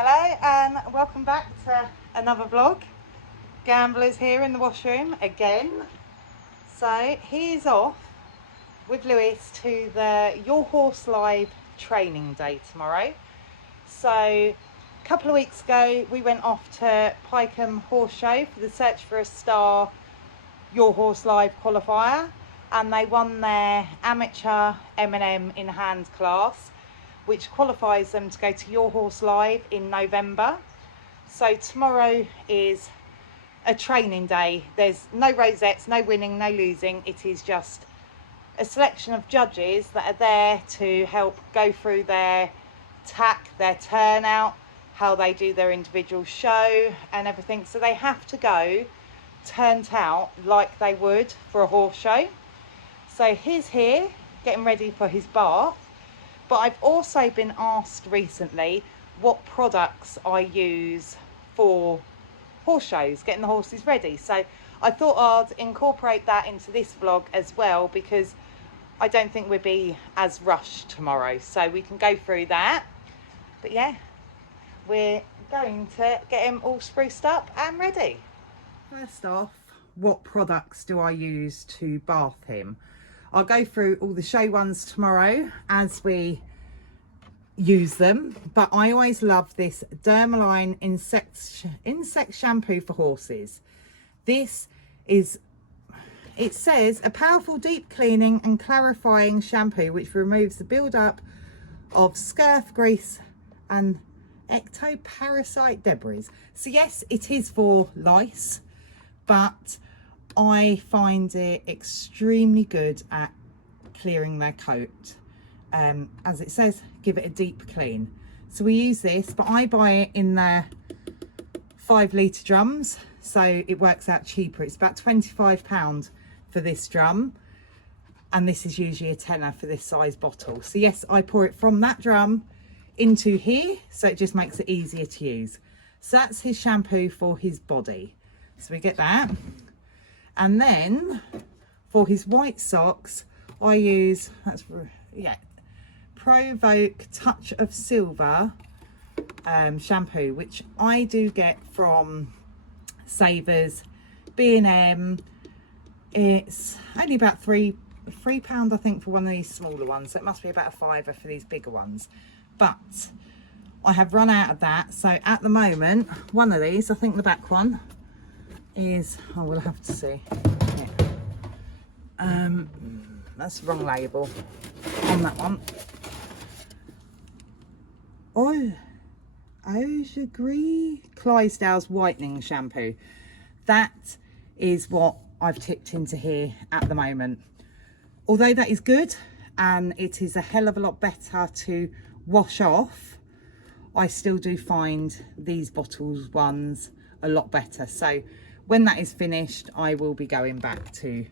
Hello and welcome back to another vlog. Gambler's here in the washroom again. So he's off with Lewis to the Your Horse Live training day tomorrow. So a couple of weeks ago we went off to Pycombe Horse Show for the Search for a Star Your Horse Live qualifier, and they won their amateur M&M in hand class, which qualifies them to go to Your Horse Live in November. So tomorrow is a training day. There's no rosettes, no winning, no losing. It is just a selection of judges that are there to help go through their tack, their turnout, how they do their individual show and everything. So they have to go turned out like they would for a horse show. So he's here getting ready for his bath. But I've also been asked recently what products I use for horse shows, getting the horses ready. So I thought I'd incorporate that into this vlog as well, because I don't think we'll be as rushed tomorrow. So we can go through that. But yeah, we're going to get him all spruced up and ready. First off, what products do I use to bath him? I'll go through all the show ones tomorrow as we use them, but I always love this Dermaline insect shampoo for horses. This is, it says, a powerful deep cleaning and clarifying shampoo which removes the build-up of scurf, grease and ectoparasite debris. So yes, it is for lice, but I find it extremely good at clearing their coat. As it says, give it a deep clean. So we use this, but I buy it in the 5 litre drums, so it works out cheaper. It's about £25 for this drum, and this is usually a tenner for this size bottle. So yes, I pour it from that drum into here, so it just makes it easier to use. So that's his shampoo for his body. So we get that. And then for his white socks, I use, Provoke Touch of Silver shampoo, which I do get from Savers, B&M. It's only about £3 I think for one of these smaller ones, so it must be about a £5 for these bigger ones. But I have run out of that, so at the moment, one of these, I think the back one, is, oh, we'll have to see. Yeah. That's the wrong label on that one. Oh, Ojagri Clydesdale's whitening shampoo. That is what I've tipped into here at the moment. Although that is good and it is a hell of a lot better to wash off, I still do find these bottles ones a lot better. So when that is finished, I will be going back to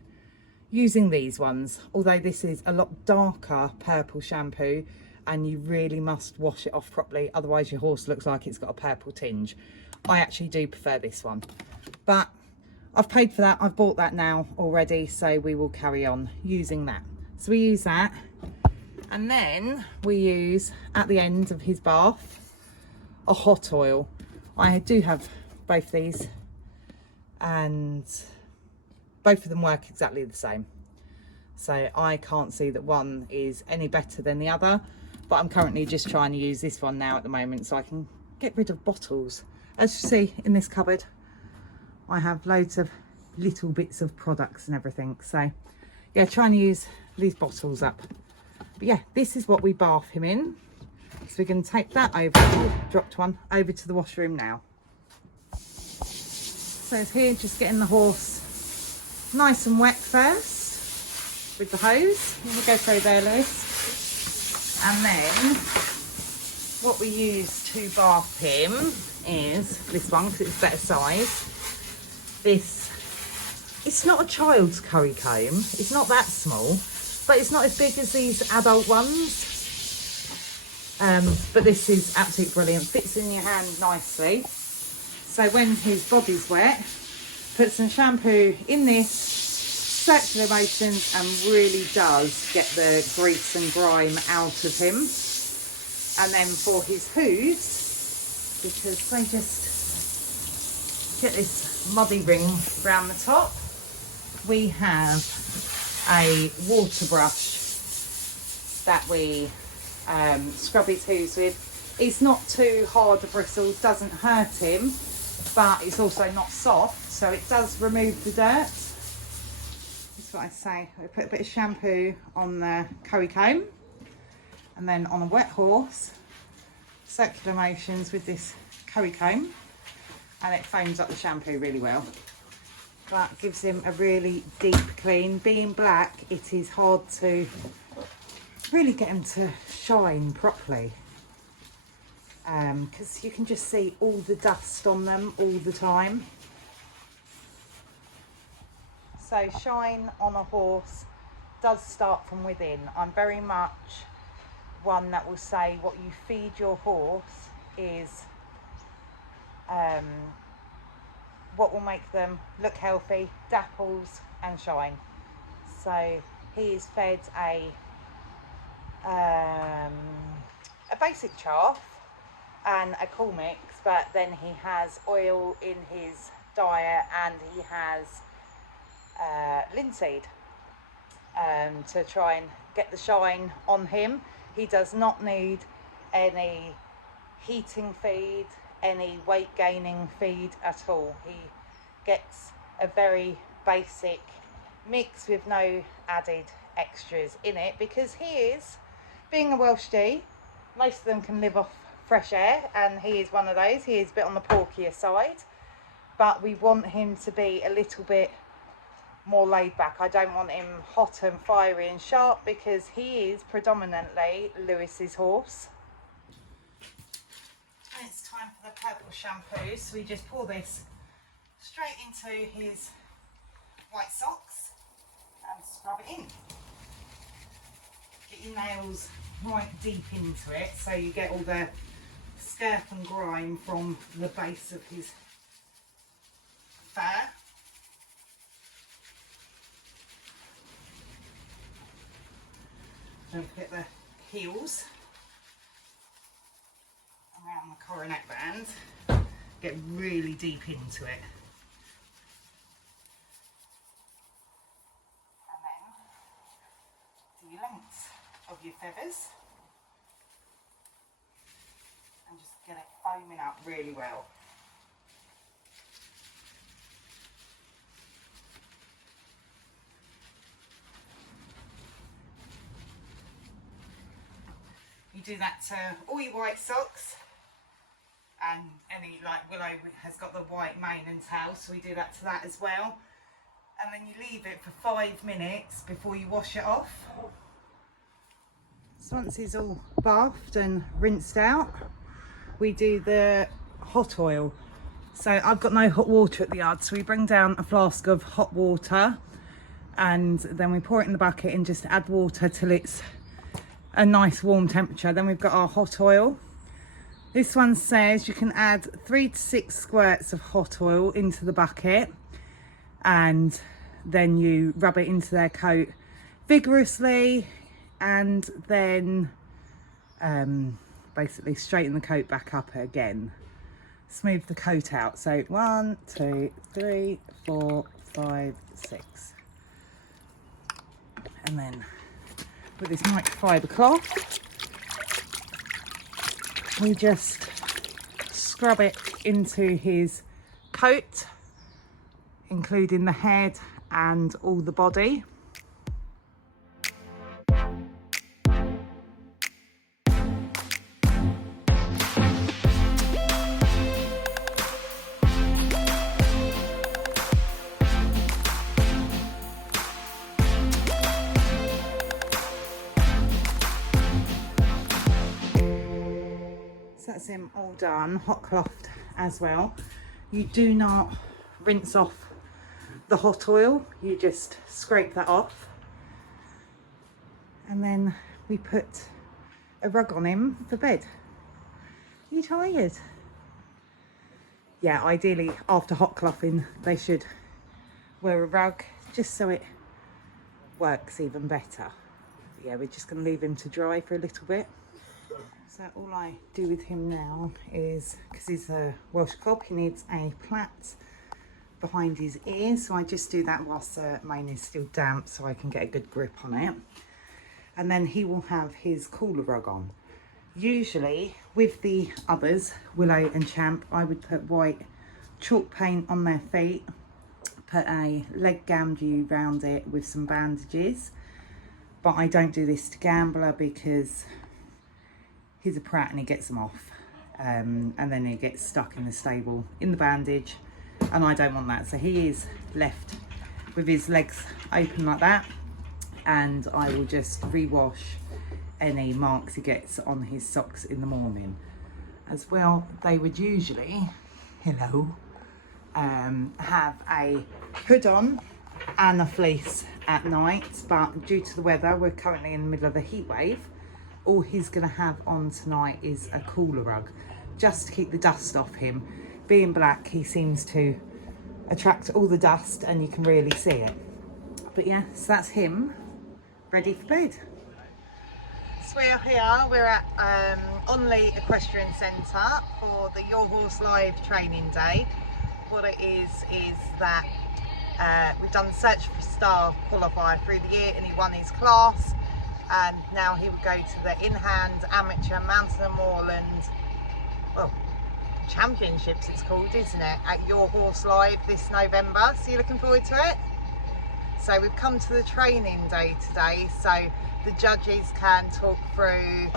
using these ones. Although this is a lot darker purple shampoo, and you really must wash it off properly, otherwise your horse looks like it's got a purple tinge. I actually do prefer this one, but I've paid for that. I've bought that now already, so we will carry on using that. So we use that, and then we use, at the end of his bath, a hot oil. I do have both these, and both of them work exactly the same, so I can't see that one is any better than the other. But I'm currently just trying to use this one now at the moment, so I can get rid of bottles. As you see in this cupboard, I have loads of little bits of products and everything. So yeah, trying to use these bottles up. But yeah, this is what we bath him in. So we're going to take that over, oh, dropped one, over to the washroom now. So it's here, just getting the horse nice and wet first with the hose. We'll go through there, Lewis. And then what we use to bath him is this one, because it's better size. This, it's not a child's curry comb, it's not that small, but it's not as big as these adult ones. But this is absolutely brilliant, fits in your hand nicely. So when his body's wet, put some shampoo in this, circular motions, and really does get the grease and grime out of him. And then for his hooves, because they just get this muddy ring round the top. We have a water brush that we scrub his hooves with. It's not too hard, the bristle doesn't hurt him, but it's also not soft, so it does remove the dirt. That's what I say. We put a bit of shampoo on the curry comb, and then on a wet horse, circular motions with this curry comb, and it foams up the shampoo really well. That gives him a really deep clean. Being black, it is hard to really get him to shine properly, because you can just see all the dust on them all the time. So shine on a horse does start from within. I'm very much one that will say what you feed your horse is what will make them look healthy, dapples and shine. So he is fed a basic chaff and a cool mix, but then he has oil in his diet, and he has linseed to try and get the shine on him. He does not need any heating feed, any weight gaining feed at all. He gets a very basic mix with no added extras in it, because he is, being a Welsh D, most of them can live off fresh air, and he is one of those. He is a bit on the porkier side, but we want him to be a little bit more laid back. I don't want him hot and fiery and sharp, because he is predominantly Lewis's horse. And it's time for the purple shampoo, so we just pour this straight into his white socks and scrub it in. Get your nails right deep into it, so you get all the scurf and grime from the base of his fur. Don't forget the heels around the coronet band. Get really deep into it. And then do your lengths of your feathers and just get it foaming up really well. You do that to all your white socks, and any, like Willow has got the white mane and tail, so we do that to that as well. And then you leave it for 5 minutes before you wash it off. So once he's all bathed and rinsed out, we do the hot oil. So I've got no hot water at the yard, so we bring down a flask of hot water, and then we pour it in the bucket and just add water till it's a nice warm temperature. Then we've got our hot oil. This one says you can add 3 to 6 squirts of hot oil into the bucket, and then you rub it into their coat vigorously, and then basically straighten the coat back up again. Smooth the coat out. So 1, 2, 3, 4, 5, 6. And then with this microfiber cloth, we just scrub it into his coat, including the head and all the body. That's him all done, hot clothed as well. You do not rinse off the hot oil, you just scrape that off, and then we put a rug on him for bed. Are you tired? Yeah, ideally after hot clothing they should wear a rug, just so it works even better. Yeah, we're just going to leave him to dry for a little bit. So all I do with him now is, because he's a Welsh cob, he needs a plait behind his ear. So I just do that whilst the mane is still damp so I can get a good grip on it. And then he will have his cooler rug on. Usually with the others, Willow and Champ, I would put white chalk paint on their feet, put a leg gambue round it with some bandages. But I don't do this to Gambler because he's a prat and he gets them off. And then he gets stuck in the stable in the bandage, and I don't want that. So he is left with his legs open like that, and I will just rewash any marks he gets on his socks in the morning. As well, they would usually, hello, have a hood on and a fleece at night, but due to the weather, we're currently in the middle of a heat wave, all he's going to have on tonight is a cooler rug, just to keep the dust off him. Being black, he seems to attract all the dust and you can really see it. But yeah, so that's him ready for bed. So we're here, we're at Onley Equestrian Centre for the Your Horse Live training day. What it is that we've done Search for Star qualifier through the year and he won his class, and now he will go to the in-hand amateur mountain and moorland, well, championships it's called, isn't it, at Your Horse Live this November. So you're looking forward to it? So we've come to the training day today, so the judges can talk through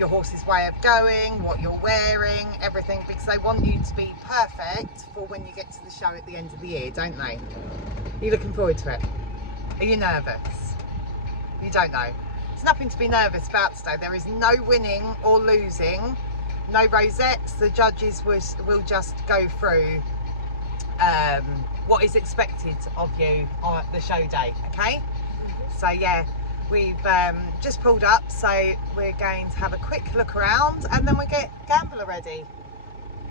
your horse's way of going, what you're wearing, everything, because they want you to be perfect for when you get to the show at the end of the year, don't they? Are you looking forward to it? Are you nervous? You don't know. There's nothing to be nervous about today. There is no winning or losing, no rosettes. The judges will just go through what is expected of you on the show day, okay? So yeah, we've just pulled up, so we're going to have a quick look around and then we'll get Gambler ready.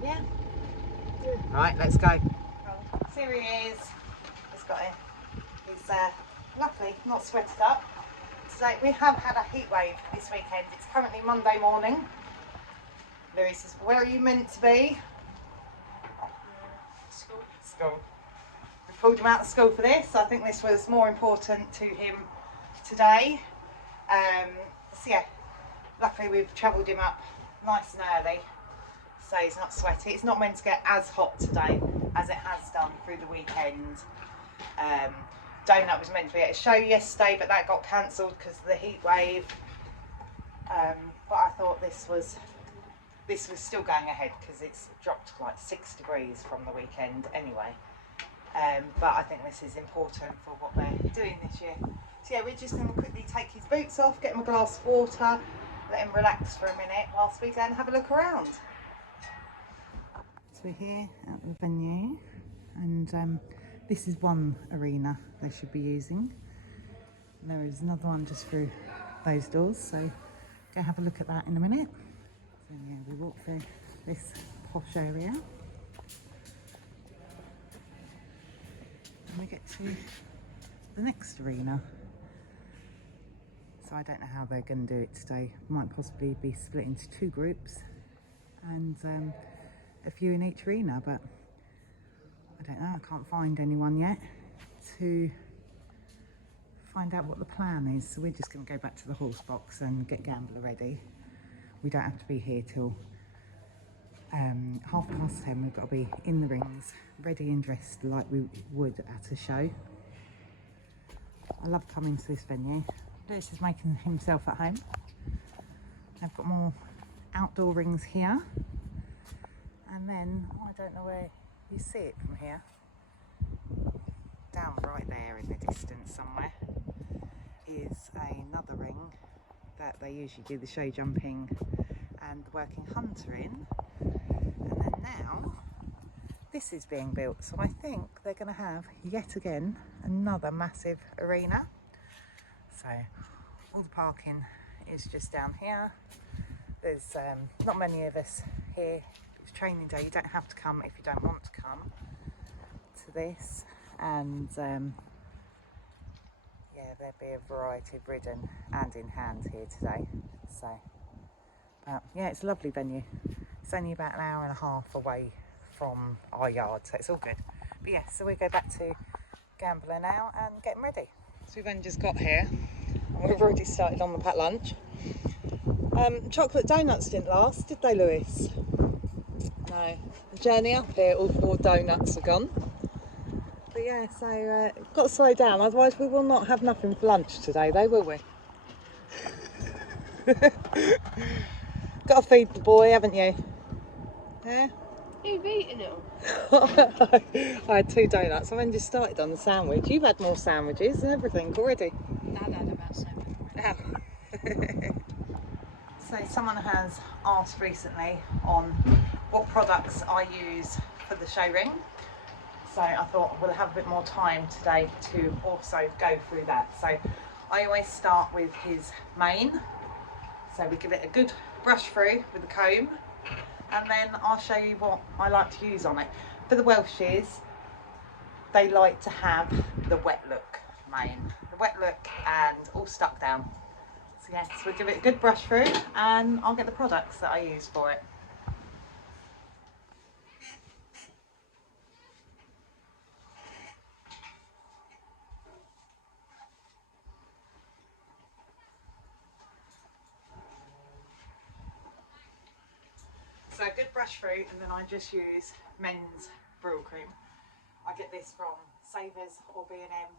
Yeah? Right, let's go. So here he is. He's got it. He's luckily not sweated up. Today we have had a heat wave this weekend. It's currently Monday morning. Lewis says, where are you meant to be? School. We pulled him out of school for this. I think this was more important to him today. So yeah, luckily we've travelled him up nice and early, so he's not sweaty. It's not meant to get as hot today as it has done through the weekend. Donut was meant to be at a show yesterday, but that got cancelled because of the heat wave. But I thought this was still going ahead because it's dropped like 6 degrees from the weekend anyway. But I think this is important for what they're doing this year. So yeah, we're just going to quickly take his boots off, get him a glass of water, let him relax for a minute whilst we go and have a look around. So we're here at the venue, and this is one arena they should be using. There is another one just through those doors, so go have a look at that in a minute. So yeah, we walk through this posh area. And we get to the next arena. So I don't know how they're going to do it today. Might possibly be split into 2 groups and a few in each arena, but I don't know, I can't find anyone yet to find out what the plan is. So we're just going to go back to the horse box and get Gambler ready. We don't have to be here till 10:30. We've got to be in the rings, ready and dressed like we would at a show. I love coming to this venue. Lewis is making himself at home. I've got more outdoor rings here, and then I don't know where you see it from here, down right there in the distance somewhere is another ring that they usually do the show jumping and the working hunter in, and then now this is being built, so I think they're going to have yet again another massive arena. So all the parking is just down here. There's not many of us here. It's training day, you don't have to come if you don't want to come to this. And yeah, there'll be a variety of ridden and in hand here today. So Yeah, it's a lovely venue. It's only about an hour and a half away from our yard, so it's all good. But yeah, so we go back to Gambler now and getting ready. So we've only just got here and we've already started on the packed lunch. Chocolate donuts didn't last, did they, Lewis? No. The journey up here, all 4 donuts are gone. But yeah, so got to slow down, otherwise we will not have nothing for lunch today, though, will we? Got to feed the boy, haven't you? Yeah? You've eaten it I had 2 donuts. I've only just started on the sandwich. You've had more sandwiches and everything already. Dad had about 7 already. So someone has asked recently on what products I use for the show ring. So I thought we'll have a bit more time today to also go through that. So I always start with his mane. So we give it a good brush through with the comb, and then I'll show you what I like to use on it. For the Welshes, they like to have the wet look mane. The wet look and all stuck down. So yes, we'll give it a good brush through and I'll get the products that I use for it. So a good brush through, and then I just use men's Brill cream. I get this from Savers or B&M.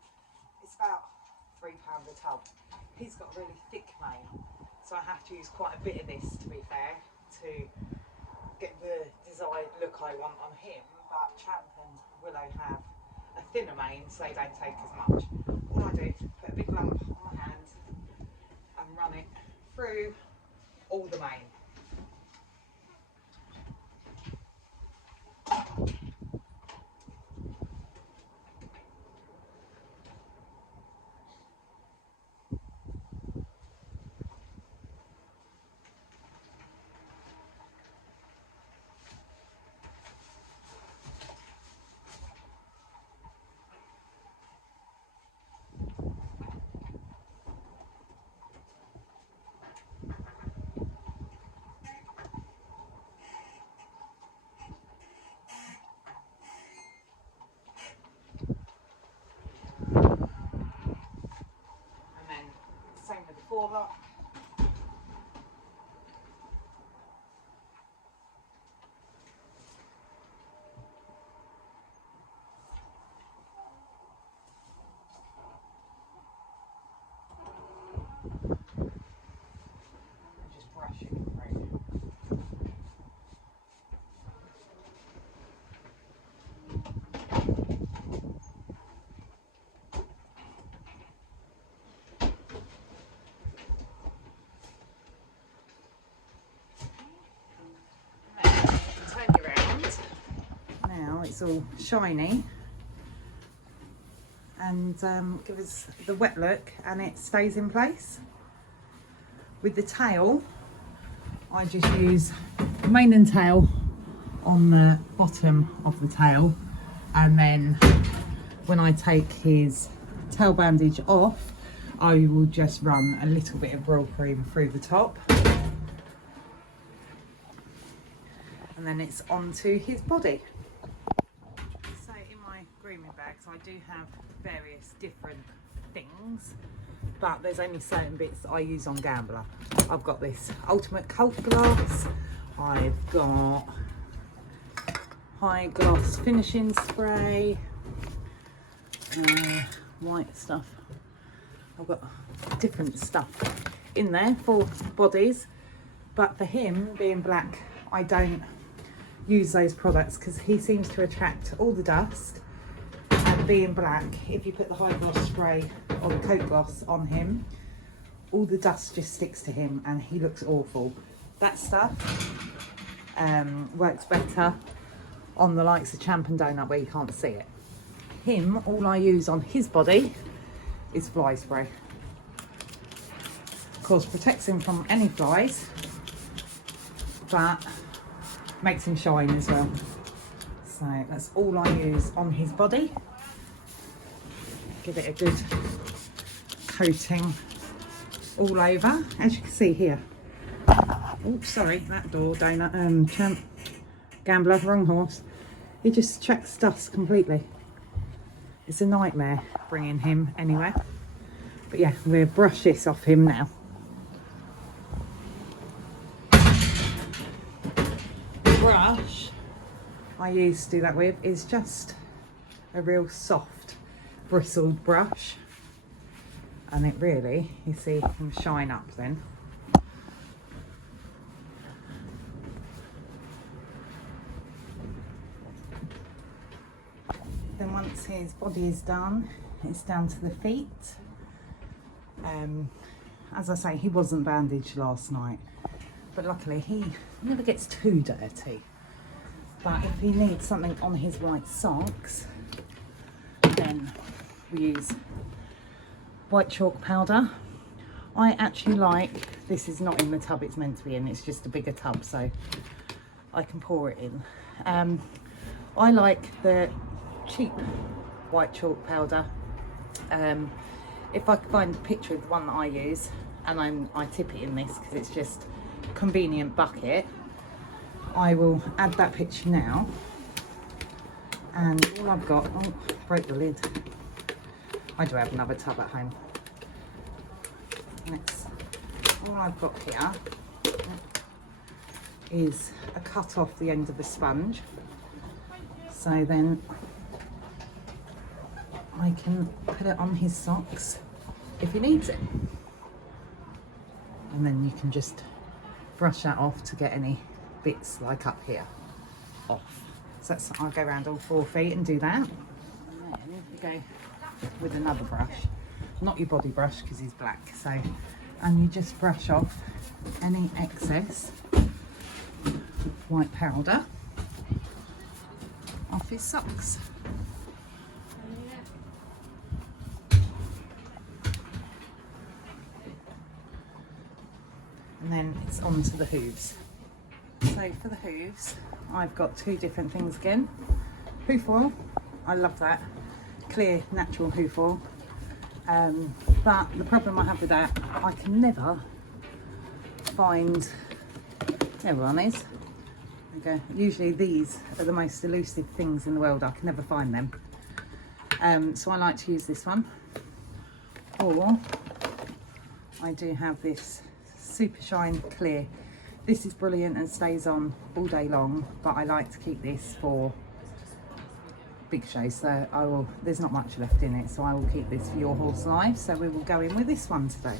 It's about £3 a tub. He's got a really thick mane, so I have to use quite a bit of this, to be fair, to get the desired look I want on him. But Champ and Willow have a thinner mane, so they don't take as much. All I do is put a big lump on my hand and run it through all the mane. Same with the forelock. Just brush it through. Now it's all shiny and give us the wet look, and it stays in place. With the tail, I just use mane and tail on the bottom of the tail, and then when I take his tail bandage off, I will just run a little bit of Brill cream through the top, and then it's onto his body. So in my grooming bags I do have various different things, but there's only certain bits that I use on Gambler. I've got this ultimate coat gloss, I've got high gloss finishing spray, white stuff. I've got different stuff in there for bodies, but for him being black I don't use those products because he seems to attract all the dust, and being black, if you put the high gloss spray or the coat gloss on him, all the dust just sticks to him and he looks awful. That stuff works better on the likes of Champ and Donut where you can't see it. Him, all I use on his body is fly spray. Of course, protects him from any flies, but makes him shine as well. So that's all I use on his body. Give it a good coating all over, as you can see here. Oh, sorry, that door, donut, champ, gambler, wrong horse. He just tracks dust completely. It's a nightmare bringing him anywhere. But yeah, we'll brush this off him now. The brush I used to do that with is just a real soft bristled brush, and it really, you see, can shine up then. Then once his body is done, it's down to the feet. As I say, he wasn't bandaged last night, but luckily he never gets too dirty. But if he needs something on his white socks, then we use white chalk powder. I actually like, this is not in the tub it's meant to be in, it's just a bigger tub, so I can pour it in. I like the cheap white chalk powder. If I can find a picture of the one that I use, and I tip it in this because it's just a convenient bucket, I will add that picture now. And all I've got, oh, broke the lid. I do have another tub at home. Next, all I've got here is a cut off the end of the sponge. So then I can put it on his socks if he needs it. And then you can just brush that off to get any bits like up here off. So that's, I'll go around all 4 feet and do that. And then you go with another brush, not your body brush because he's black. So, and you just brush off any excess white powder off his socks. And then it's on to the hooves. So for the hooves, I've got 2 different things again. Hoof oil, I love that. Clear, natural hoof oil. But the problem I have with that, I can never find, there one is. There you go. Usually these are the most elusive things in the world. I can never find them. So I like to use this one. Or I do have this Super Shine Clear. This is brilliant and stays on all day long, but I like to keep this for big shows, so there's not much left in it, so I will keep this for your horse live. So we will go in with this one today.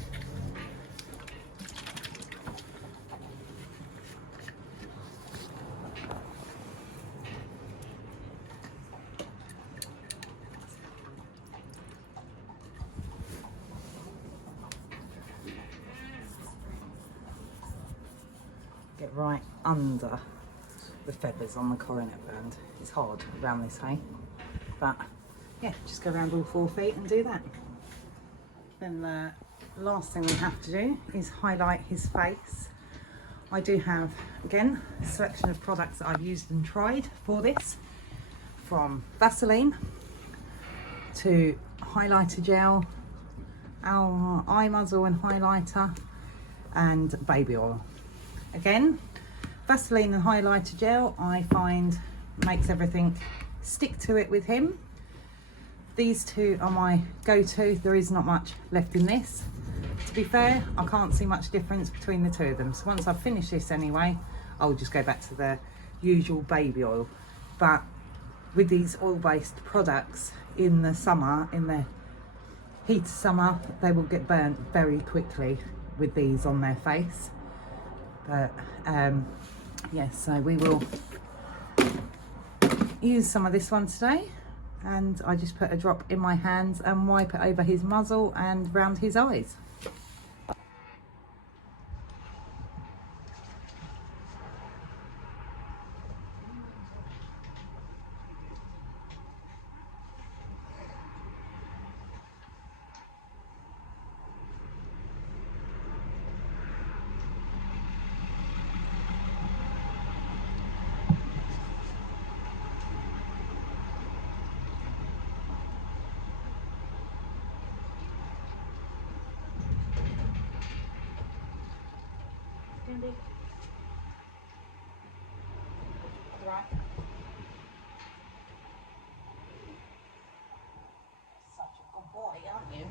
Get right under the feathers on the coronet band. It's hard around this hay, but yeah, just go around all 4 feet and do that. Then the last thing we have to do is highlight his face. I do have, again, a selection of products that I've used and tried for this, from Vaseline to highlighter gel, our eye muzzle and highlighter, and baby oil. Again, Vaseline and highlighter gel I find makes everything stick to it with him. These 2 are my go-to. There is not much left in this. To be fair, I can't see much difference between the 2 of them. So once I've finished this anyway, I'll just go back to the usual baby oil. But with these oil-based products in the summer, in the heat of summer, they will get burnt very quickly with these on their face. But yes, so we will use some of this one today, and I just put a drop in my hands and wipe it over his muzzle and round his eyes. right. Such a good boy, aren't you?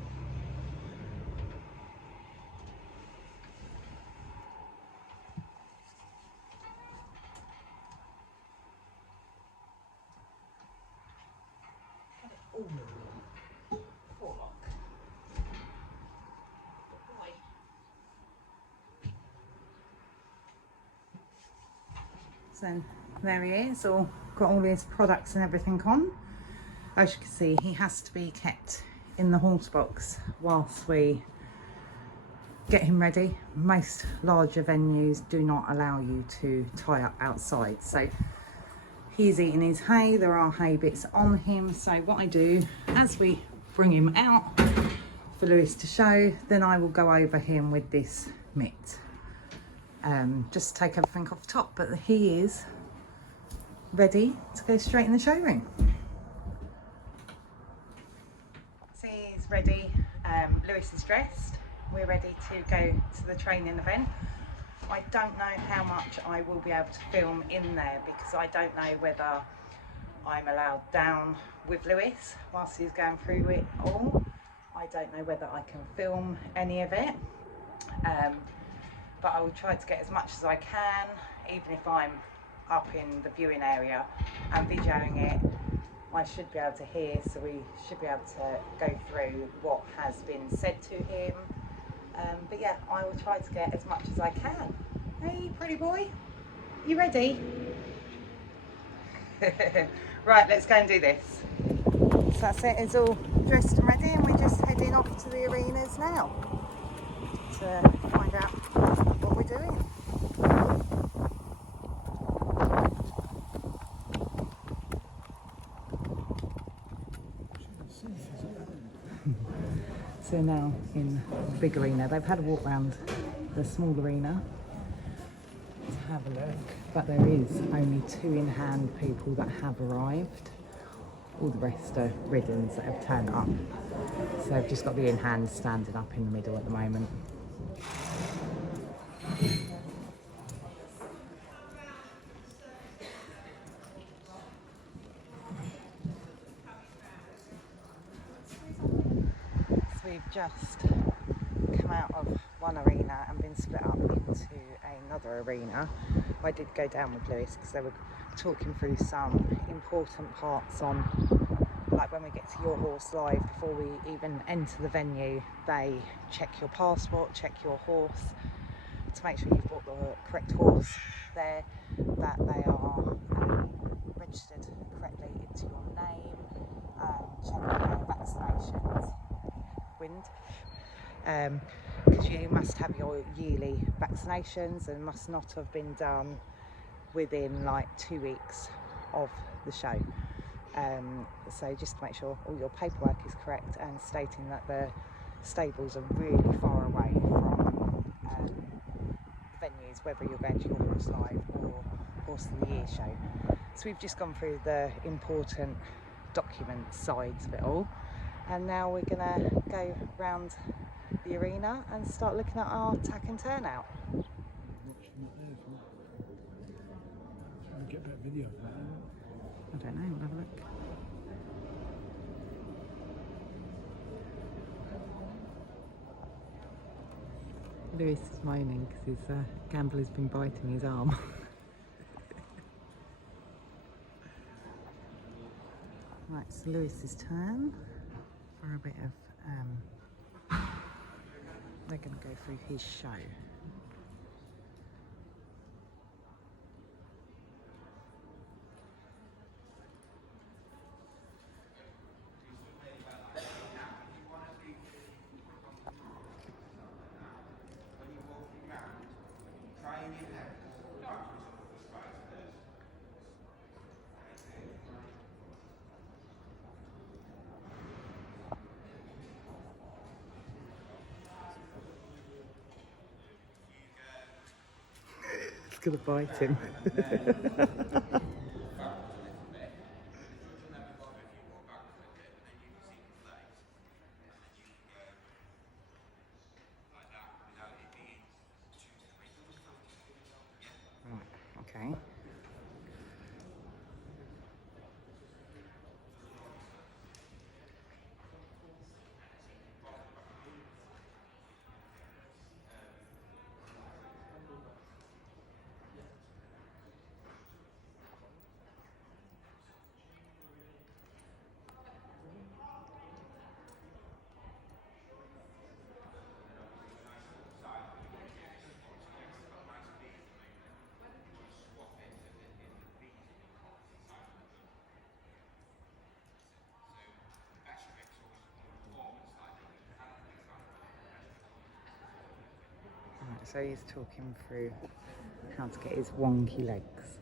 Oh, poor lock. Good boy. So there he is, all got all his products and everything on. As you can see, he has to be kept in the horse box whilst we get him ready. Most larger venues do not allow you to tie up outside. So he's eating his hay, there are hay bits on him. So what I do, as we bring him out for Lewis to show, then I will go over him with this mitt. Just to take everything off the top, but he is ready to go straight in the showroom. So he's ready, Lewis is dressed, we're ready to go to the training event. I don't know how much I will be able to film in there because I don't know whether I'm allowed down with Lewis whilst he's going through it all. I don't know whether I can film any of it, but I will try to get as much as I can, even if I'm up in the viewing area and videoing it. I should be able to hear, so we should be able to go through what has been said to him. But yeah, I will try to get as much as I can. Hey, pretty boy, you ready? Right, let's go and do this. So that's it, it's all dressed and ready, and we're just heading off to the arenas now to find out what we're doing. So now in the big arena, they've had a walk around the small arena to have a look, but there is only 2 in-hand people that have arrived. All the rest are riddens that have turned up. So I've just got the in-hand standing up in the middle at the moment. So we've just come out of one arena and been split up into another arena. I did go down with Lewis because they were talking through some important parts on, like when we get to Your Horse Live, before we even enter the venue, they check your passport, check your horse to make sure you've bought the correct horse there, that they are registered correctly into your name, check their vaccinations, because you must have your yearly vaccinations and must not have been done within like 2 weeks of the show. So just to make sure all your paperwork is correct, and stating that the stables are really far away from venues, whether you're going to Your Horse Live or Horse of the Year show. So we've just gone through the important document sides of it all, and now we're gonna go round the arena and start looking at our tack and turnout. Get that video of that. I don't know, we'll have a look. Lewis is moaning because his gambler's been biting his arm. Right, so Lewis's turn for a bit of, they're going to go through his show. It's going to bite him. Right, okay. So he's talking through how to get his wonky legs.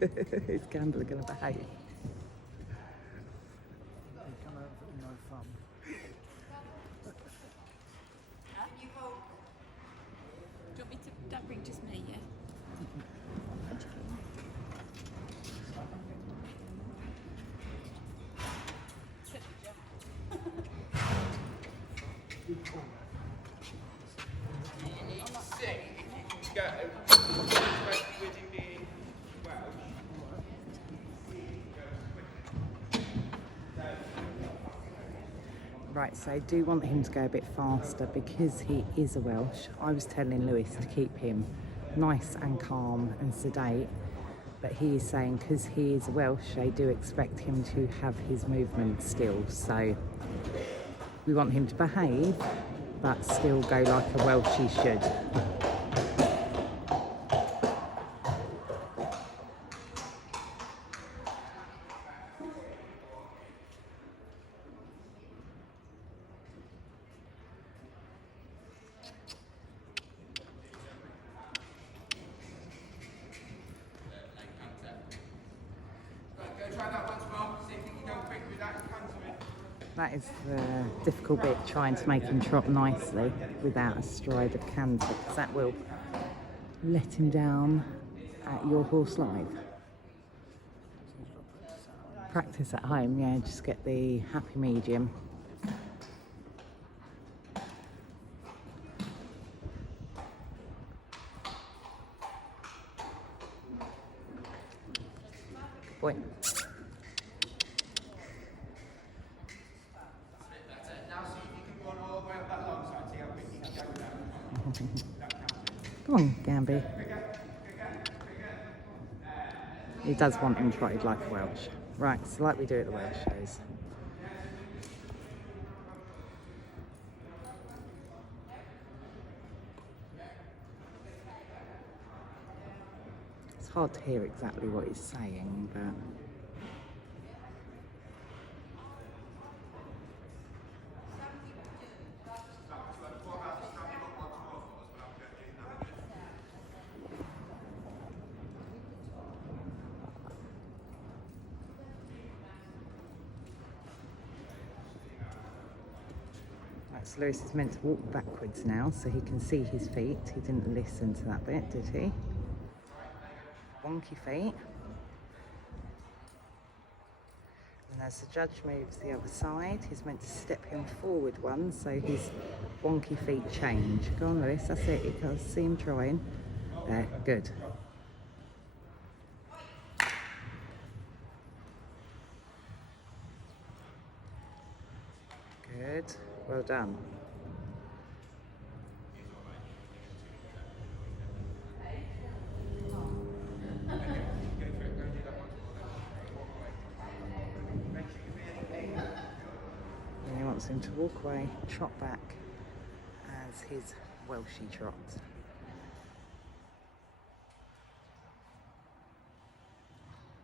Is Gambler going to behave? They come over for no fun. You hold. Do you want me to? Don't bring just me, yeah? Right, so I do want him to go a bit faster because he is a Welsh. I was telling Lewis to keep him nice and calm and sedate, but he is saying because he is a Welsh, they do expect him to have his movement still. So we want him to behave, but still go like a Welshie should. That is the difficult bit, trying to make him trot nicely without a stride of canter, because that will let him down at Your Horse Live. Practice at home, yeah, just get the happy medium. Good boy. Come on, Gamby. He does want him trotted like a Welsh. Right, so like we do at the Welsh shows. It's hard to hear exactly what he's saying, but... So Lewis is meant to walk backwards now so he can see his feet. He didn't listen to that bit, did he? Wonky feet. And as the judge moves the other side, he's meant to step him forward one so his wonky feet change. Go on, Lewis, that's it. You can see him trying. There, good. Good. Well done. And he wants him to walk away, trot back as his Welshie trot.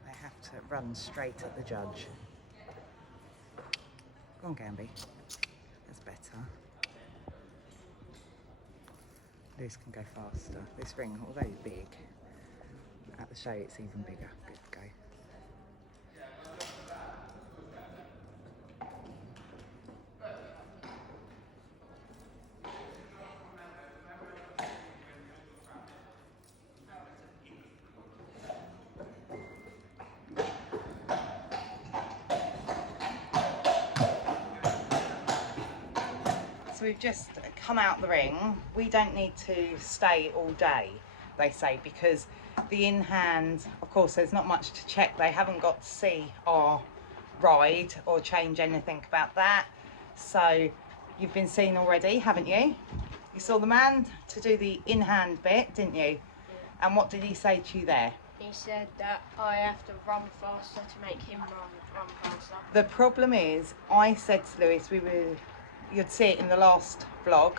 They have to run straight at the judge. Go on, Gamby. That's better. Lewis can go faster. This ring, although big, at the show it's even bigger. Good, go. we've just come out the ring. We don't need to stay all day, they say, because the in-hand, of course, there's not much to check. They haven't got to see our ride or change anything about that. So you've been seen already, haven't you? You saw the man to do the in-hand bit, didn't you? Yeah. And what did he say to you there? He said that I have to run faster to make him run faster. The problem is, I said to Lewis, you'd see it in the last vlog,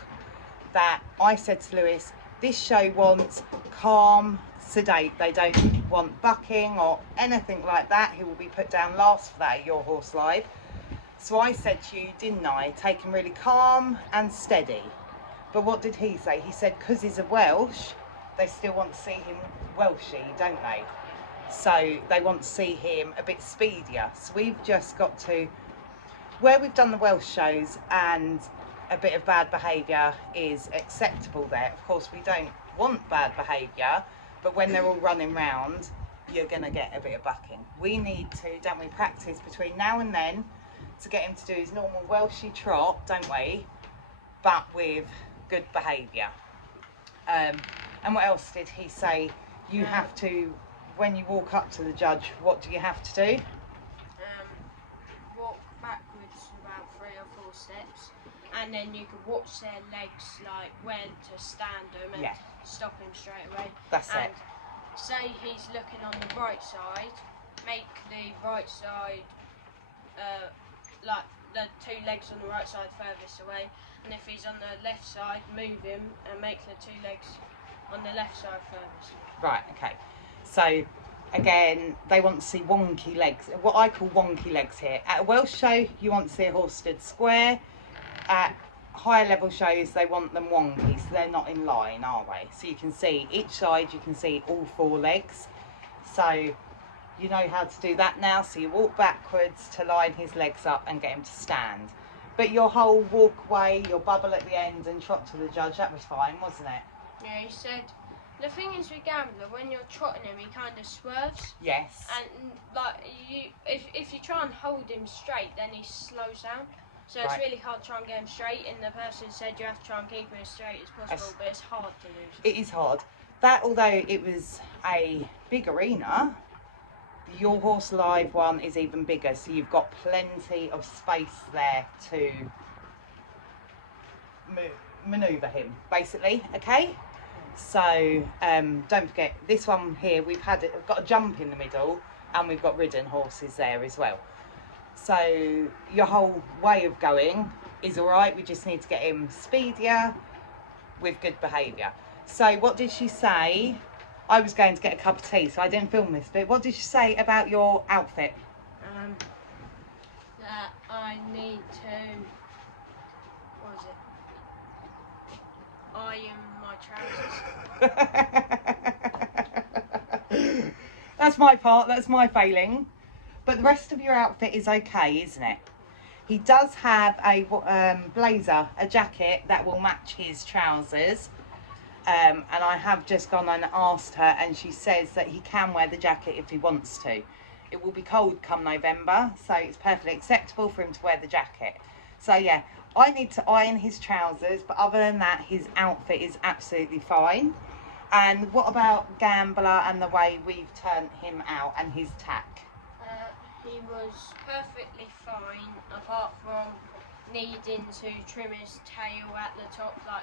that I said to Lewis, this show wants calm, sedate. They don't want bucking or anything like that. He will be put down last for that at Your Horse Live. So I said to you, didn't I, take him really calm and steady. But what did he say? He said, because he's a Welsh, they still want to see him Welshy, don't they? So they want to see him a bit speedier. So we've just got to, where we've done the Welsh shows and a bit of bad behaviour is acceptable there. Of course, we don't want bad behaviour, but when they're all running round, you're going to get a bit of bucking. We need to, don't we, practice between now and then to get him to do his normal Welshy trot, don't we? But with good behaviour. And what else did he say? You have to, when you walk up to the judge, what do you have to do? Walk backwards about 3 or 4 steps, and then you can watch their legs, like when to stand them and stop him straight away. That's and it. Say he's looking on the right side, make the right side, like the 2 legs on the right side furthest away, and if he's on the left side, move him and make the 2 legs on the left side furthest. Right, okay. So again, they want to see wonky legs, what I call wonky legs here. At a Welsh show, you want to see a horse stood square. At higher level shows, they want them wonky, so they're not in line, are they? So you can see each side, you can see all 4 legs. So you know how to do that now. So you walk backwards to line his legs up and get him to stand. But your whole walkway, your bubble at the end and trot to the judge, that was fine, wasn't it? Yeah, he said, the thing is with Gambler, when you're trotting him, he kind of swerves. Yes. And like if you try and hold him straight, then he slows down. So it's Right. really hard to try and get him straight. And the person said you have to try and keep him as straight as possible, but it's hard to lose. It is hard. That, although it was a big arena, the Your Horse Live one is even bigger. So you've got plenty of space there to manoeuvre him, basically. Okay. So don't forget, this one here, we've got a jump in the middle, and we've got ridden horses there as well. So your whole way of going is all right. We just need to get him speedier with good behaviour. So what did she say? I was going to get a cup of tea, so I didn't film this bit. What did she say about your outfit? That I need to, what was it? Iron my trousers. That's my part, that's my failing. But the rest of your outfit is okay, isn't it? He does have a blazer, a jacket that will match his trousers. And I have just gone and asked her, and she says that he can wear the jacket if he wants to. It will be cold come November, so it's perfectly acceptable for him to wear the jacket. So yeah, I need to iron his trousers, but other than that, his outfit is absolutely fine. And what about Gambler and the way we've turned him out and his tack? He was perfectly fine, apart from needing to trim his tail at the top, like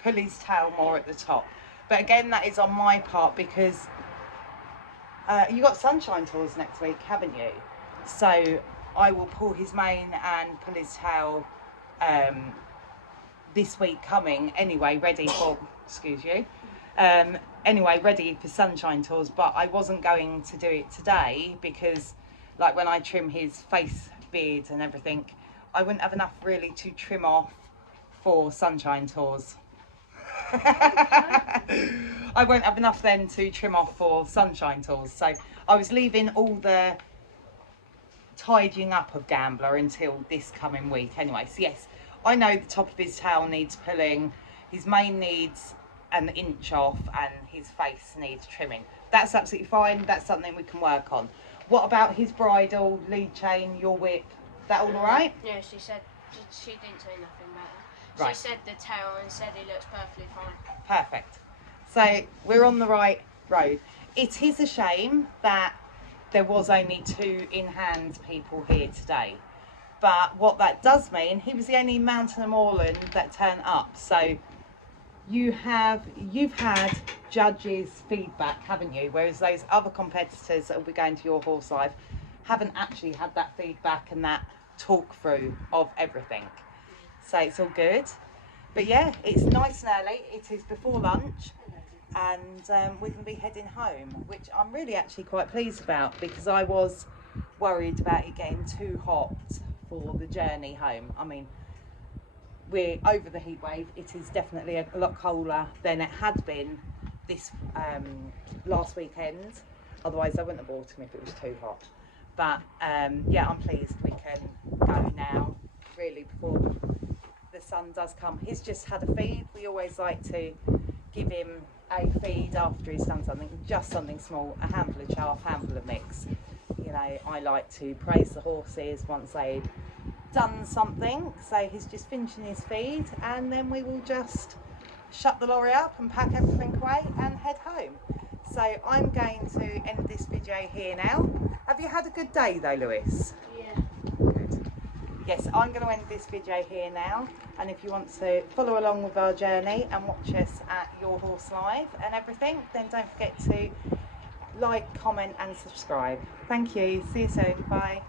pull his tail more at the top. But again, that is on my part, because you got Sunshine Tours next week, haven't you? So I will pull his mane and pull his tail this week coming anyway, ready for, excuse you, anyway, ready for Sunshine Tours. But I wasn't going to do it today because, like, when I trim his face, beard and everything, I wouldn't have enough really to trim off for Sunshine Tours. I won't have enough then to trim off for Sunshine Tours. So I was leaving all the tidying up of Gambler until this coming week anyway. So yes, I know the top of his tail needs pulling, his mane needs an inch off, and his face needs trimming. That's absolutely fine. That's something we can work on. What about his bridle, lead chain, your whip? That all right? Yeah, she said she didn't say nothing about that. Right. She said the tail and said he looks perfectly fine. Perfect. So we're on the right road. It is a shame that there was only 2 in-hand people here today. But what that does mean, he was the only mountain and moorland that turned up. So you've had judges' feedback, haven't you? Whereas those other competitors that will be going to your horse live haven't actually had that feedback and that talk through of everything. So it's all good. But yeah, it's nice and early. It is before lunch, and we're going to be heading home, which I'm really actually quite pleased about, because I was worried about it getting too hot for the journey home. I mean, we're over the heat wave. It is definitely a lot colder than it had been this last weekend. Otherwise I wouldn't have bought him if it was too hot. But yeah, I'm pleased we can go now, really, before the sun does come. He's just had a feed. We always like to give him a feed after he's done something, just something small, a handful of chaff, handful of mix. You know, I like to praise the horses once they've done something. So he's just finishing his feed, and then we will just shut the lorry up and pack everything away and head home. So I'm going to end this video here now. Have you had a good day though, Lewis? Yeah. Good. Yes, I'm going to end this video here now, and if you want to follow along with our journey and watch us at Your Horse Live and everything, then don't forget to like, comment and subscribe. Thank you. See you soon. Bye.